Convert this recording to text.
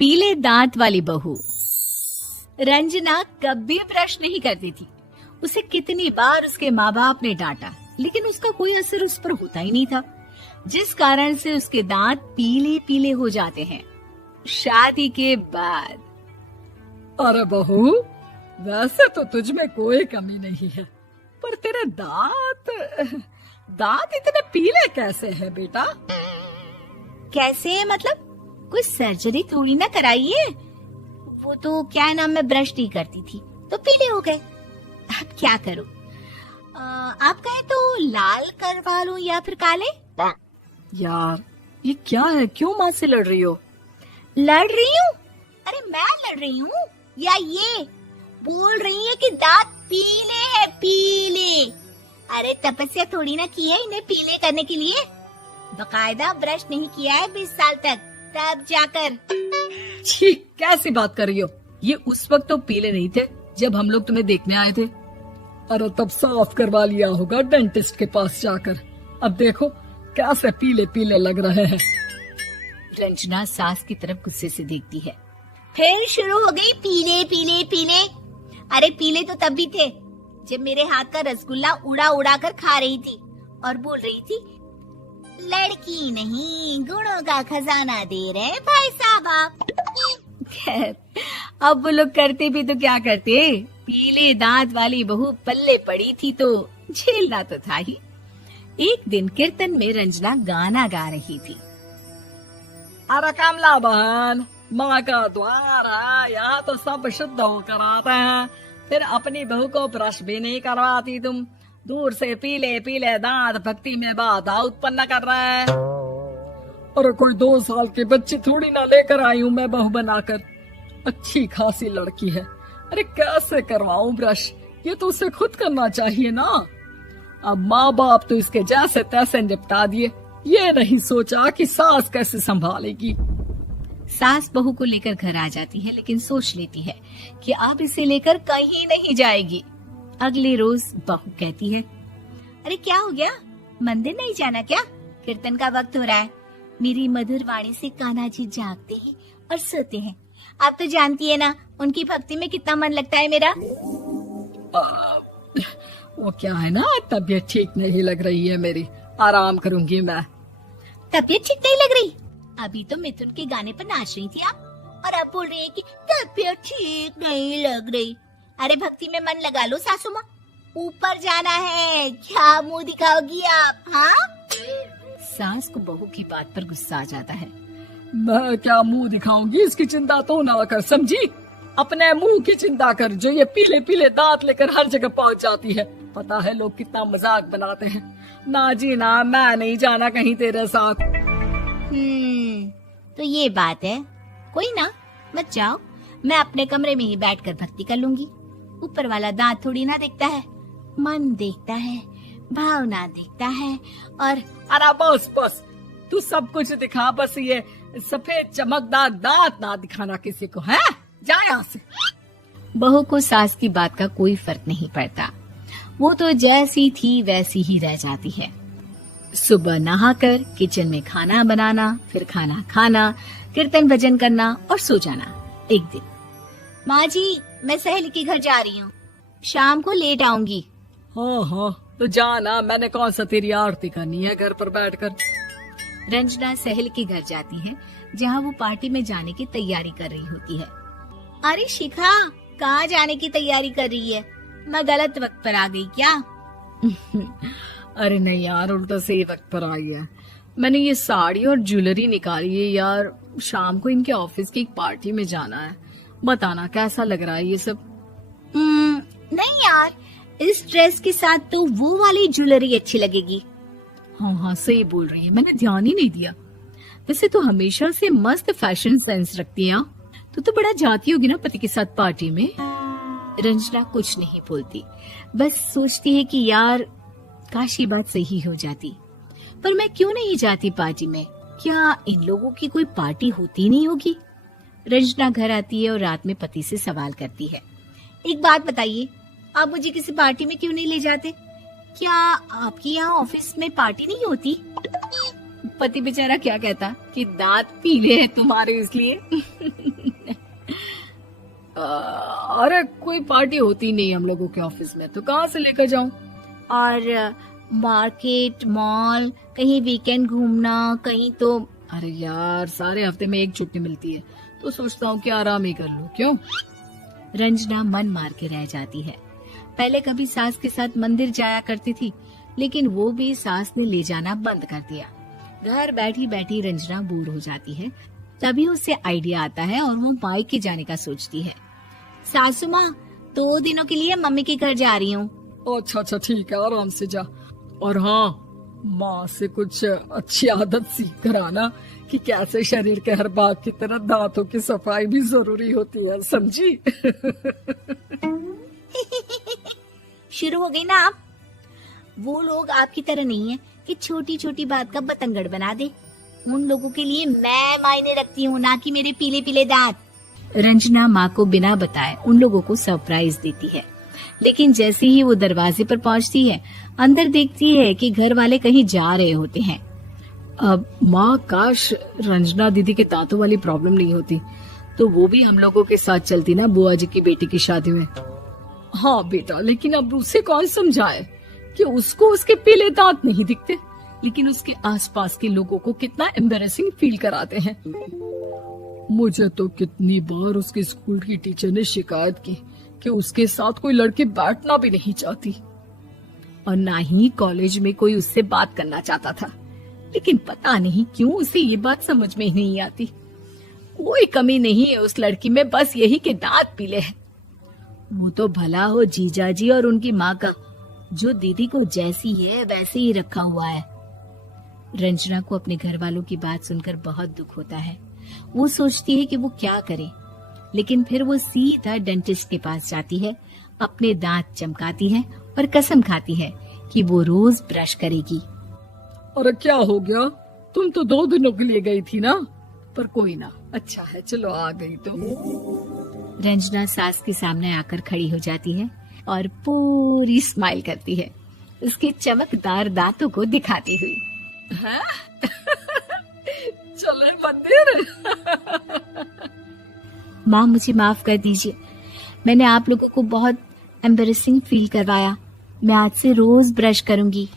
पीले दांत वाली बहू। रंजना कभी ब्रश नहीं करती थी। उसे कितनी बार उसके माँ बाप ने डांटा, लेकिन उसका कोई असर उस पर होता ही नहीं था, जिस कारण से उसके दांत पीले पीले हो जाते हैं। शादी के बाद। अरे बहू, वैसे तो तुझ में कोई कमी नहीं है, पर तेरे दांत इतने पीले कैसे हैं बेटा? कैसे मतलब? कोई सर्जरी थोड़ी ना कराई है। वो तो क्या नाम, मैं ब्रश नहीं करती थी तो पीले हो गए। अब क्या करूं? आप कहे तो लाल करवा लूं या फिर काले? यार ये क्या है, क्यों माँ से लड़ रही हो? लड़ रही हूँ? अरे मैं लड़ रही हूँ या ये बोल रही है कि दांत पीले हैं, पीले। अरे तपस्या थोड़ी ना की है इन्हें पीले करने के लिए। बकायदा ब्रश नहीं किया है 20 साल तक, तब जाकर। छी, कैसी बात कर रही हो? ये उस वक्त तो पीले नहीं थे जब हम लोग तुम्हें देखने आए थे। अरे तब साफ करवा लिया होगा डेंटिस्ट के पास जाकर। अब देखो कैसे पीले पीले लग रहे हैं। रंजना सास की तरफ गुस्से से देखती है। फिर शुरू हो गई पीले पीले पीले। अरे पीले तो तब भी थे जब मेरे हाथ का रसगुल्ला उड़ा उड़ा कर खा रही थी और बोल रही थी, लड़की नहीं गुणों का खजाना दे रहे भाई साहब आप। खैर, अब वो लोग करते भी तो क्या करते, पीले दांत वाली बहू पल्ले पड़ी थी तो झेलना तो था ही। एक दिन कीर्तन में रंजना गाना गा रही थी। अरे कमला बहन, माँ का द्वार है, यहाँ तो सब शुद्ध होकर आते हैं, फिर अपनी बहू को ब्रश भी नहीं करवाती तुम। दूर से पीले पीले दांत भक्ति में बाधा उत्पन्न कर रहे हैं। अरे कोई 2 साल के बच्चे थोड़ी ना लेकर आई हूँ मैं बहू बनाकर। अच्छी खासी लड़की है, अरे कैसे करवाऊं ब्रश? ये तो उसे खुद करना चाहिए ना। अब माँ बाप तो इसके जैसे तैसे निपटा दिए, ये नहीं सोचा कि सास कैसे संभालेगी। सास बहू को लेकर घर आ जाती है, लेकिन सोच लेती है कि अब इसे लेकर कहीं नहीं जाएगी। अगले रोज बहू कहती है, अरे क्या हो गया, मंदिर नहीं जाना क्या? कीर्तन का वक्त हो रहा है। मेरी मधुर वाणी से कान्हा जी जागते हैं और सोते हैं। आप तो जानती है ना उनकी भक्ति में कितना मन लगता है मेरा। वो क्या है ना, तबीयत ठीक नहीं लग रही है मेरी, आराम करूंगी मैं। तबीयत ठीक नहीं लग रही? अभी तो मिथुन के गाने पर नाच रही थी आप, और अब बोल रही है कि तबीयत ठीक नहीं लग रही। अरे भक्ति में मन लगा लो सासू माँ, ऊपर जाना है, क्या मुंह दिखाओगी आप? हाँ? सास को बहू की बात पर गुस्सा आ जाता है। मैं क्या मुंह दिखाऊंगी, इसकी चिंता तो ना कर, समझी? अपने मुंह की चिंता कर, जो ये पीले पीले दांत लेकर हर जगह पहुंच जाती है। पता है लोग कितना मजाक बनाते हैं। ना जी ना, मैं नहीं जाना कहीं तेरे साथ। तो ये बात है। कोई ना, मत जाओ, मैं अपने कमरे में ही बैठकर भक्ति कर लूंगी। ऊपर वाला दांत थोड़ी ना देखता है, मन देखता है, भावना देखता है। और अरे बस बस, तू सब कुछ दिखा, बस ये सफेद चमकदार दांत ना दिखाना किसी को, है? जा यहाँ से। बहू को सास की बात का कोई फर्क नहीं पड़ता, वो तो जैसी थी वैसी ही रह जाती है। सुबह नहाकर किचन में खाना बनाना, फिर खाना खाना, कीर्तन भजन करना और सो जाना। एक दिन, माँ जी मैं सहेली के घर जा रही हूँ, शाम को लेट आऊंगी। हाँ, तो जाना, मैंने कौन सा तेरी आरती करनी है घर पर बैठकर। रंजना सहेली के घर जाती है, जहाँ वो पार्टी में जाने की तैयारी कर रही होती है। अरे शिखा, कहाँ जाने की तैयारी कर रही है? मैं गलत वक्त पर आ गई क्या? अरे नहीं यार, उल्टा सही वक्त पर आई है। मैंने ये साड़ी और ज्वेलरी निकाली है यार, शाम को इनके ऑफिस की एक पार्टी में जाना है। बताना कैसा लग रहा है ये सब? नहीं यार, इस ड्रेस के साथ तो वो वाली ज्वेलरी अच्छी लगेगी। हाँ, सही बोल रही है, मैंने ध्यान ही नहीं दिया। वैसे तो हमेशा से मस्त फैशन सेंस रखती है। तो बड़ा जाती होगी ना पति के साथ पार्टी में। रंजना कुछ नहीं बोलती, बस सोचती है कि यार काश ये बात सही हो जाती, पर मैं क्यों नहीं जाती पार्टी में? क्या इन लोगों की कोई पार्टी होती नहीं होगी? रंजना घर आती है और रात में पति से सवाल करती है, एक बात बताइए, आप मुझे किसी पार्टी में क्यों नहीं ले जाते? क्या आपके यहाँ ऑफिस में पार्टी नहीं होती? पति बेचारा क्या कहता कि दांत पीले हैं तुम्हारे इसलिए। अरे कोई पार्टी होती नहीं हम लोगों के ऑफिस में, तो कहाँ से लेकर जाऊं? और मार्केट, मॉल, कहीं वीकेंड घूमना, कहीं तो। अरे यार सारे हफ्ते में एक छुट्टी मिलती है, तो सोचता हूँ कि आराम ही कर लूं। क्यों? रंजना मन मार के रह जाती है। पहले कभी सास के साथ मंदिर जाया करती थी, लेकिन वो भी सास ने ले जाना बंद कर दिया। घर बैठी बैठी रंजना बोर हो जाती है। तभी उसे आइडिया आता है और वो मायके जाने का सोचती है। सासू माँ, 2 दिनों के लिए मम्मी के घर जा रही हूँ। अच्छा अच्छा ठीक है, आराम से जा। और हाँ, माँ से कुछ अच्छी आदत सीख कर आना कि कैसे शरीर के हर भाग की तरह दांतों की सफाई भी जरूरी होती है, समझी? शुरू हो गई ना आप। वो लोग आपकी तरह नहीं है कि छोटी छोटी बात का बतंगड़ बना दे। उन लोगों के लिए मैं मायने रखती हूँ, ना कि मेरे पीले पीले दांत। रंजना माँ को बिना बताए उन लोगों को सरप्राइज देती है, लेकिन जैसे ही वो दरवाजे पर पहुँचती है, अंदर देखती है कि घर वाले कहीं जा रहे होते हैं। अब माँ, काश रंजना दीदी के दांतों वाली प्रॉब्लम नहीं होती, तो वो भी हम लोगों के साथ चलती ना बुआ जी की बेटी की शादी में। हाँ बेटा, लेकिन अब उसे कौन समझाए कि उसको उसके पीले दांत नहीं दिखते, लेकिन उसके आसपास के लोगों को कितना एम्बैरेसिंग फील कराते हैं। मुझे तो कितनी बार उसके स्कूल की टीचर ने शिकायत की कि उसके साथ कोई लड़की बैठना भी नहीं चाहती, और ना ही कॉलेज में कोई उससे बात करना चाहता था। लेकिन पता नहीं क्यों उसे ये बात समझ में ही नहीं आती। कोई कमी नहीं है उस लड़की में, बस यही कि दांत पीले हैं। वो तो भला हो जीजा जी और उनकी माँ का, जो दीदी को जैसी है वैसे ही रखा हुआ है। रंजना को अपने घर वालों की बात सुनकर बहुत दुख होता है। वो सोचती है कि वो क्या करे, लेकिन फिर वो सीधा डेंटिस्ट के पास जाती है, अपने दांत चमकाती है और कसम खाती है कि वो रोज ब्रश करेगी। अरे क्या हो गया? तुम तो 2 दिनों के लिए गई थी ना, पर कोई ना, अच्छा है, चलो आ गई तो। रंजना सास के सामने आकर खड़ी हो जाती है और पूरी स्माइल करती है, उसके चमकदार दांतों को दिखाती हुई। है? चले मंदिर। माँ, मुझे माफ कर दीजिए, मैंने आप लोगों को बहुत एम्बैरेसिंग फील करवाया। मैं आज से रोज ब्रश करूंगी।